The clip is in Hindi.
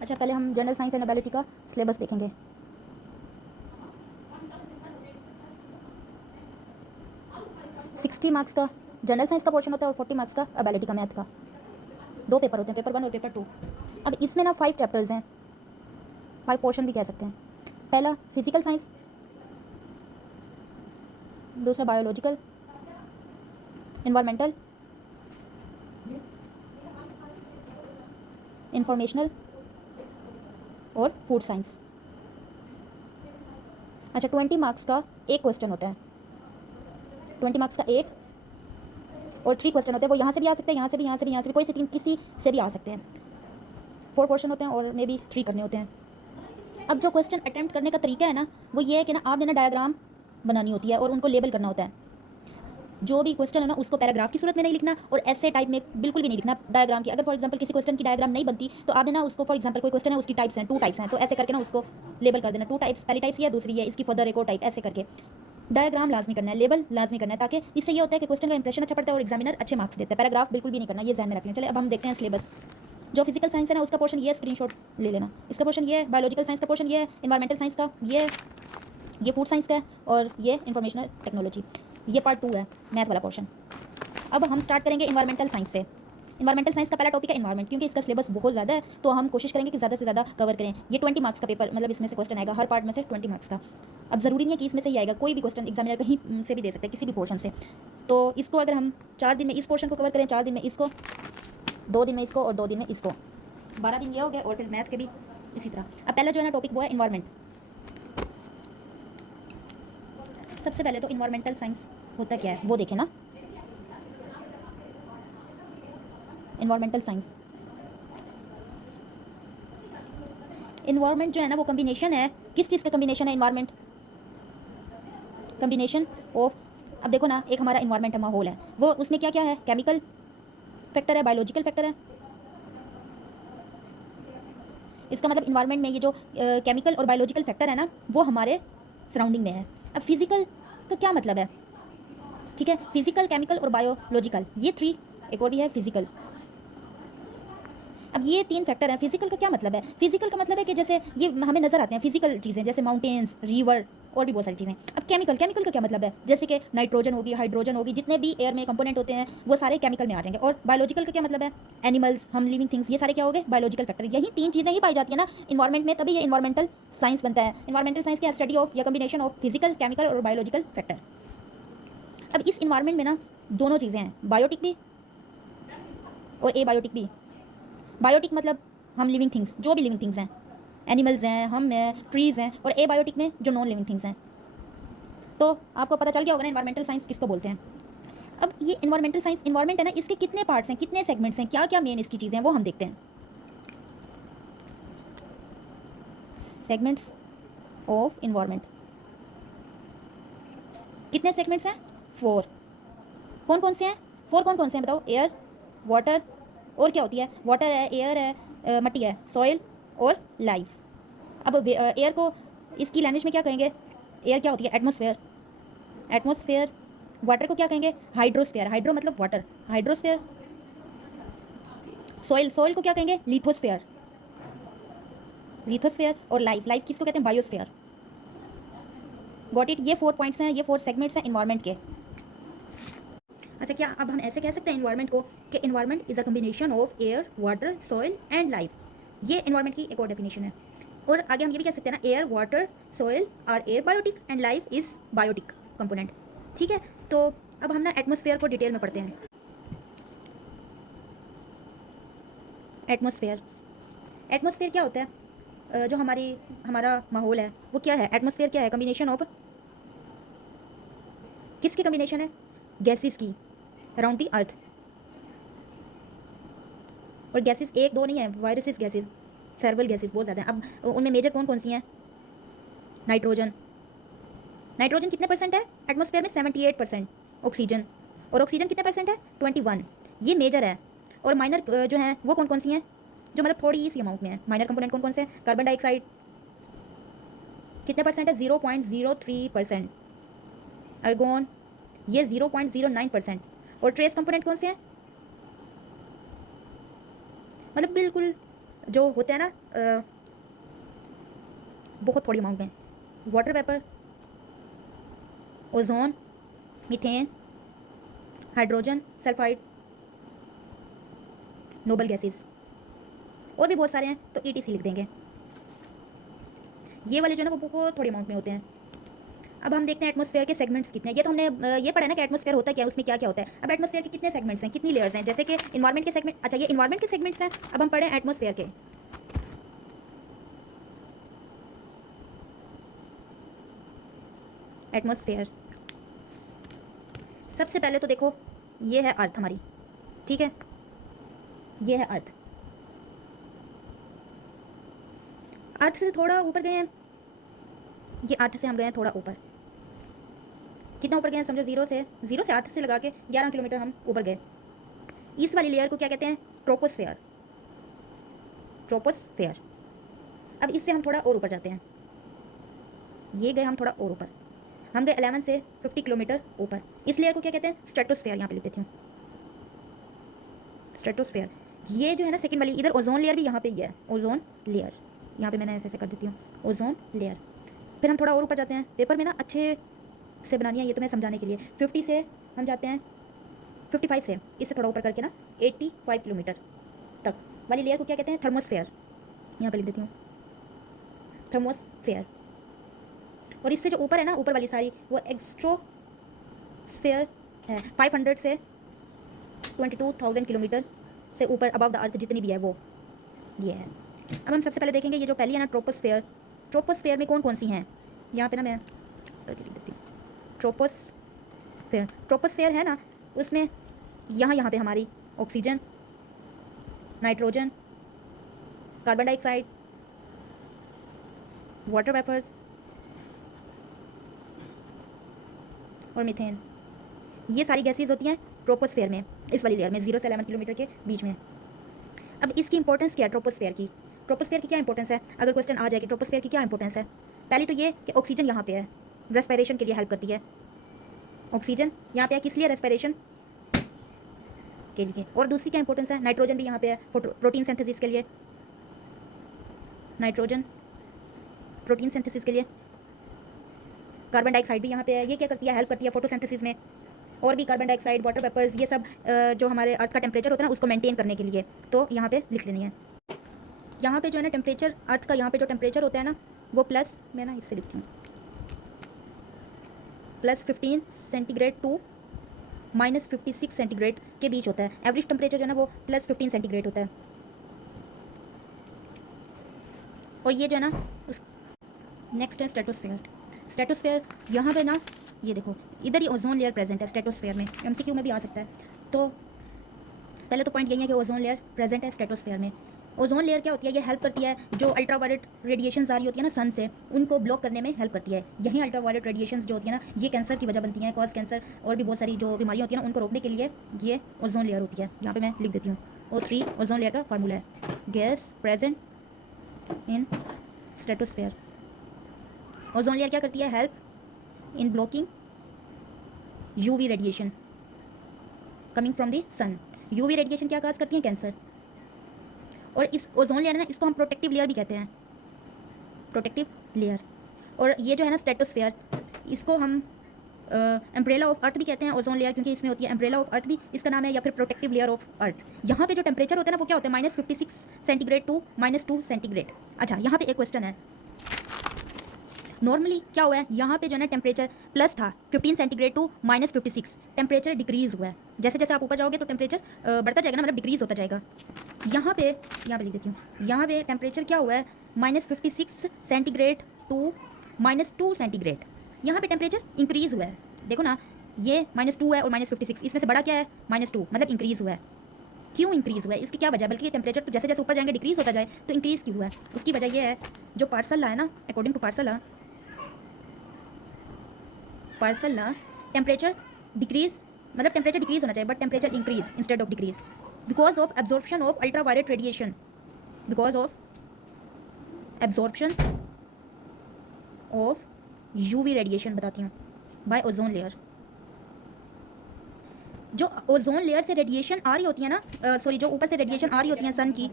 अच्छा, पहले हम जनरल साइंस एंड एबिलिटी का सिलेबस देखेंगे। सिक्सटी मार्क्स का जनरल साइंस का पोर्शन होता है और 40 मार्क्स का एबिलिटी का, मैथ का। दो पेपर होते हैं, पेपर 1 और पेपर 2। अब इसमें ना 5 चैप्टर्स हैं, 5 पोर्शन भी कह सकते हैं। पहला फिजिकल साइंस, दूसरा बायोलॉजिकल, इन्वायरमेंटल, इंफॉर्मेशनल और फूड साइंस। अच्छा, 20 मार्क्स का एक क्वेश्चन होता है, 20 मार्क्स का एक, और 3 क्वेश्चन होते हैं। वो यहाँ से भी आ सकते हैं, यहाँ से भी, यहाँ से भी, यहाँ से भी, कोई से तीन किसी से भी आ सकते हैं। 4 क्वेश्चन होते हैं और मे बी 3 करने होते हैं। अब जो क्वेश्चन अटैम्प्ट करने का तरीका है ना, वो ये है कि ना आपने ना डायग्राम बनानी होती है और उनको लेबल करना होता है। जो भी क्वेश्चन है ना, उसको पैराग्राफ की सूरत में नहीं लिखना और ऐसे टाइप में बिल्कुल भी नहीं लिखना डायग्राम की। अगर फॉर एग्जांपल किसी क्वेश्चन की डायग्राम नहीं बनती तो आपने ना उसको, फॉर एग्जांपल कोई क्वेश्चन है, उसकी टाइप्स हैं, 2 टाइप्स हैं, तो ऐसे करके ना उसको लेबल कर देना, 2 टाइप्स, पहली टाइप ये है, दूसरी ये, इसकी फर्दर एक और टाइप, ऐसे करके डायग्राम लाजमी करना है, लेबल लाजमी करना है, ताकि इससे ये होता है कि क्वेश्चन का इंप्रेशन अच्छा पड़ता है और एग्जामिनर अच्छे मार्क्स देता है। पैराग्राफ बिल्कुल भी नहीं करना, ये ध्यान में रखना। चलिए अब हम देखते हैं सिलेबस। जो फिजिकल साइंस है ना, उसका पोर्शन ये है, स्क्रीनशॉट ले लेना। इसका पोर्शन ये है, बायोलॉजिकल साइंस का पोर्शन ये है, इन्वायरमेंटल साइंस का ये फूड साइंस का है, और ये इंफॉर्मेशनल टेक्नोलॉजी, ये पार्ट 2 है, मैथ वाला पोर्शन। अब हम स्टार्ट करेंगे इन्वायरमेंटल साइंस से। इन्वायरमेंटल साइंस का पहला टॉपिक है इन्वायरमेंट, क्योंकि इसका सिलेबस बहुत ज़्यादा है तो हम कोशिश करेंगे कि ज़्यादा से ज़्यादा कवर करें। ये 20 मार्क्स का पेपर, मतलब इसमें से क्वेश्चन आएगा, हर पार्ट में से 20 मार्क्स का। अब ज़रूरी नहीं है कि इसमें से ही आएगा, कोई भी क्वेश्चन एग्जामिनर कहीं से भी दे सकते हैं, किसी भी पोर्शन से। तो इसको अगर हम 4 दिन में इस पोर्शन को कवर करें, 4 दिन में इसको, 2 दिन में इसको और 2 दिन में इसको, 12 दिन ये हो गया, और फिर मैथ के भी इसी तरह। अब पहला जो है ना टॉपिक वो है इन्वायरमेंट। सबसे पहले तो इन्वायरमेंटल साइंस होता क्या है वो देखें ना। इन्वायरमेंटल साइंस, इन्वायरमेंट जो है ना वो कम्बिनेशन है, किस चीज़ का कम्बिनेशन है इन्वायरमेंट? कम्बिनेशन ऑफ, अब देखो ना, एक हमारा इन्वायरमेंट है, माहौल है, वो उसमें क्या क्या है, केमिकल फैक्टर है, बायोलॉजिकल फैक्टर है। इसका मतलब इन्वायरमेंट में ये जो केमिकल और बायोलॉजिकल फैक्टर है ना, वो हमारे सराउंडिंग में है। अब फिजिकल का क्या मतलब है? ठीक है, फिजिकल, केमिकल और बायोलॉजिकल, ये 3, एक और भी है फिजिकल। अब ये 3 फैक्टर हैं। फिजिकल का क्या मतलब है? फिजिकल का मतलब है कि जैसे ये हमें नजर आते हैं फिजिकल चीज़ें, जैसे माउंटेन्स, रिवर और भी बहुत सारी चीज़ें। अब केमिकल, केमिकल का क्या मतलब है? जैसे कि नाइट्रोजन होगी, हाइड्रोजन होगी, जितने भी एयर में कंपोनेंट होते हैं वो सारे केमिकल में आ जाएंगे। और बायोलॉजिकल का क्या मतलब है? एनिमल्स, हम लिविंग थिंग्स, ये सारे क्या हो गए? Biological factor. यही 3 चीज़ें ही पाई जाती है ना इन्वायरमेंट में, तभी ये इन्वायरमेंटल साइंस बनता है। इन्वायरमेंटल साइंस की स्टडी ऑफ या कम्बिनेशन ऑफ फिजिकल, केमिकल और बायोलॉजिकल फैक्टर। अब इस इन्वायरमेंट में ना दोनों चीज़ें हैं, बायोटिक भी और एबायोटिक भी। बायोटिक मतलब हम लिविंग थिंग्स, जो भी लिविंग थिंग्स हैं, एनिमल्स हैं, हम हैं, ट्रीज़ हैं, और एबायोटिक में जो नॉन लिविंग थिंग्स हैं। तो आपको पता चल गया होगा ना इन्वायरमेंटल साइंस किसको बोलते हैं। अब ये इन्वायरमेंटल साइंस, इन्वायरमेंट है ना, इसके कितने पार्ट्स हैं, कितने सेगमेंट्स हैं, क्या क्या मेन इसकी चीज़ें हैं, वो हम देखते हैं। सेगमेंट्स ऑफ इन्वायरमेंट, कितने सेगमेंट्स हैं? 4। कौन कौन से हैं? 4 कौन कौन से हैं बताओ? एयर, वाटर, और क्या होती है? वाटर है, एयर है, मट्टी है, सॉइल और लाइफ। अब एयर को इसकी लैंग्वेज में क्या कहेंगे? एयर क्या होती है? Atmosphere, atmosphere. वाटर को क्या कहेंगे? हाइड्रोस्फेयर, हाइड्रो मतलब वाटर, हाइड्रोस्फेयर। सॉइल, सॉइल को क्या कहेंगे? Lithosphere, lithosphere. और लाइफ, लाइफ किसको कहते हैं? बायोस्फेयर। Got it? ये 4 पॉइंट्स हैं, ये 4 सेगमेंट्स हैं इन्वायरमेंट के। अच्छा, क्या अब हम ऐसे कह सकते हैं इन्वायरमेंट को कि environment is a combination of air, water, soil and life? ये इन्वायरमेंट की एक और डेफिनेशन है। और आगे हम ये भी कह सकते हैं ना, air, water, soil are abiotic and life is biotic component. ठीक है, तो अब हम ना एटमॉस्फेयर को डिटेल में पढ़ते हैं। एटमॉस्फेयर, एटमॉस्फेयर क्या होता है? जो हमारा माहौल है वो क्या है? एटमॉस्फेयर क्या है? कम्बिनेशन ऑफ, किसकी कम्बिनेशन है? गैसेस की अराउंड दी अर्थ। और गैसेस एक दो नहीं है, वायरसेस गैसेस, सेवरल गैसेस, बहुत ज़्यादा हैं। अब उनमें मेजर कौन कौन सी हैं? नाइट्रोजन, नाइट्रोजन कितने परसेंट है एटमॉस्फेयर में? 78%। ऑक्सीजन, और ऑक्सीजन कितने परसेंट है? 21। ये मेजर है। और माइनर जो हैं वो कौन कौन सी हैं, जो मतलब थोड़ी सी अमाउंट में है? माइनर कंपोनेंट कौन कौन से हैं? कार्बन डाइऑक्साइड, कितने परसेंट है? 0.03%। आर्गोन, ये 0.09%। और ट्रेस कंपोनेंट कौन से हैं? मतलब बिल्कुल जो होते हैं ना बहुत थोड़ी अमाउंट में, water vapour, ozone, methane, hydrogen sulphide, noble gases और भी बहुत सारे हैं, तो ETC लिख देंगे। ये वाले जो है ना वो बहुत थोड़ी अमाउंट में होते हैं। अब हम देखते हैं एटमॉस्फेयर के सेगमेंट्स कितने हैं। ये तो हमने ये पढ़ा ना कि एटमॉस्फेयर होता क्या है, उसमें क्या क्या होता है। अब एटमॉस्फेयर के कितने सेगमेंट्स हैं, कितनी लेयर्स हैं, जैसे कि इन्वायरमेंट के सेगमेंट। अच्छा, ये इन्वायरमेंट के सेगमेंट्स हैं। अब हम पढ़े एटमॉस्फेयर के। एटमॉस्फेयर सबसे पहले तो देखो, ये है अर्थ हमारी, ठीक है, ये है अर्थ। अर्थ से थोड़ा ऊपर गए हैं, ये अर्थ से हम गए हैं थोड़ा ऊपर। कितना ऊपर गए हैं समझो, जीरो से अर्थ से लगा के 11 किलोमीटर हम ऊपर गए। इस वाली लेयर को क्या कहते हैं, ट्रोपोस्फेयर। ट्रोपोस्फेयर। अब इससे हम थोड़ा और ऊपर जाते हैं, ये गए हम थोड़ा और ऊपर, हम गए 11 से 50 किलोमीटर ऊपर। इस लेयर को क्या कहते हैं, स्ट्रेटोस्फेयर। यहाँ पे लिख देती हूँ, स्ट्रेटोस्फेयर। ये जो है ना सेकंड वाली, इधर ओजोन लेयर भी यहाँ पे ही है, ओजोन लेयर। यहाँ पे मैंने ऐसे कर देती हूँ, ओजोन लेयर। फिर हम थोड़ा और ऊपर जाते हैं, पेपर में ना अच्छे से बनानी है ये तो मैं समझाने के लिए। 50 से हम जाते हैं 55 से, इससे थोड़ा ऊपर करके ना 85 किलोमीटर तक वाली लेयर को क्या कहते हैं, थर्मोस्फेयर। यहाँ पे लिख देती हूँ, थर्मोस्फेयर। और इससे जो ऊपर है ना, ऊपर वाली सारी, वो एक्स्ट्रोस्फेयर है। 500 से 22,000 किलोमीटर से ऊपर अबव द अर्थ जितनी भी है वो ये है। अब हम सबसे पहले देखेंगे ये जो पहली है ना, ट्रोपोस्फेयर। ट्रोपोस्फेयर में कौन कौन सी हैं, यहाँ पे ना मैं करके लिख देती हूँ। ट्रोपोस्फेयर, ट्रोपोस्फेयर है ना, उसमें यहाँ पे हमारी oxygen, nitrogen, carbon dioxide, water vapours और मीथेन, ये सारी गैसेज होती हैं ट्रोपोस्फेयर में, इस वाली लेयर में 0 से 11 किलोमीटर के बीच में। अब इसकी इंपॉर्टेंस क्या है ट्रोपोस्फेयर की, ट्रोपोस्फेयर की क्या इंपॉर्टेंस है, अगर क्वेश्चन आ जाए कि ट्रोपोस्फेयर की क्या इंपॉर्टेंस है। पहली तो ये कि ऑक्सीजन यहाँ पे है, रेस्पिरेशन के लिए हेल्प करती है। ऑक्सीजन यहाँ पे है, किस लिए, रेस्पिरेशन के लिए। और दूसरी क्या इंपॉर्टेंस है, नाइट्रोजन भी यहाँ पे है प्रोटीन सिंथेसिस के लिए, नाइट्रोजन प्रोटीन सिंथेसिस के लिए। कार्बन डाइऑक्साइड भी यहाँ पे है, ये क्या करती है, हेल्प करती है फोटोसिंथेसिस में। और भी कार्बन डाइऑक्साइड, वाटर वेपर्स, ये सब जो हमारे अर्थ का टेम्परेचर होता है ना उसको मेंटेन करने के लिए, तो यहाँ पे लिख लेनी है। यहाँ पे जो है ना टेम्परेचर अर्थ का, यहाँ पे जो टेम्परेचर होता है ना वो प्लस, मैं ना इससे लिखती हूँ, +15 सेंटीग्रेड टू -56 सेंटीग्रेड के बीच होता है। एवरेज टेम्परेचर जो है ना वो +15 सेंटीग्रेड होता है। और ये जो है ना उस नेक्स्ट है स्ट्रेटोस्फेयर। स्ट्रेटोस्फेयर यहाँ पे ना ये देखो, इधर ही ओजोन लेयर प्रेजेंट है स्ट्रेटोस्फेयर में, MCQ में भी आ सकता है। तो पहले तो पॉइंट यही है कि ओजोन लेयर प्रेजेंट है स्ट्रेटोस्फेयर में। ओजोन लेयर क्या होती है, ये हेल्प करती है जो अल्ट्रावायलेट रेडिएशंस आ रही होती है ना सन से, उनको ब्लॉक करने में हेल्प करती है। यही अल्ट्रावायलेट रेडिएशंस जो होती है ना, ये कैंसर की वजह बनती हैं, कॉज कैंसर और भी बहुत सारी जो बीमारियाँ होती हैं ना उनको रोकने के लिए ये ओजोन लेयर होती है। यहाँ पे मैं लिख देती हूँ, O3 ओजोन लेयर का फार्मूला है, gas present in stratosphere. Ozone layer क्या करती है, help in blocking UV radiation coming from the sun. UV radiation क्या काज करती है, कैंसर। और इस ओजोन लेयर है ना, इसको हम प्रोटेक्टिव लेयर भी कहते हैं, प्रोटेक्टिव लेयर। और ये जो है ना स्ट्रेटोस्फेयर, इसको हम एम्ब्रेला ऑफ अर्थ भी कहते हैं ओजोन लेयर, क्योंकि इसमें होती है एम्ब्रेला ऑफ अर्थ भी इसका नाम है, या फिर प्रोटेक्टिव लेयर ऑफ अर्थ। यहाँ पे जो टेम्परेचर होता है ना वो क्या होता है, -56 सेंटीग्रेड टू -2 सेंटीग्रेड। अच्छा, यहाँ पे एक क्वेश्चन है, नॉर्मली क्या हुआ है, यहाँ पे जो है ना टेम्परेचर प्लस था 15 सेंटीग्रेड टू -56, टेम्परेचर डिक्रीज़ हुआ है। जैसे जैसे आप ऊपर जाओगे तो टेम्परेचर बढ़ता जाएगा ना, मतलब डिक्रीज़ होता जाएगा। यहाँ पे लिख देती हूँ, यहाँ पे टेम्परेचर क्या हुआ है, -56 सेंटीग्रेड टू -2 सेंटीग्रेड। यहाँ पे टेम्परेचर इंक्रीज़ हुआ है। देखो ना, ये -2 है और -56, इसमें से बड़ा क्या है, -2, मतलब इंक्रीज़ हुआ है। क्यों इंक्रीज़ हुआ है, इसकी क्या वजह, बल्कि टेम्परेचर तो जैसे जैसे ऊपर जाएंगे डिक्रीज़ होता जाए, तो इंक्रीज़ क्यों हुआ है, उसकी वजह ये है, जो पार्सल है ना, according to parcel temperature decrease, मतलब टेम्परेचर डिक्रीज़ होना चाहिए, but temperature increase instead of decrease, because of absorption of ultraviolet radiation, because of absorption of UV radiation बताती हूँ, बाय ओजोन लेयर। जो ओजोन लेयर से रेडिएशन आ रही होती है ना, सॉरी, जो ऊपर से रेडिएशन आ रही होती है सन की,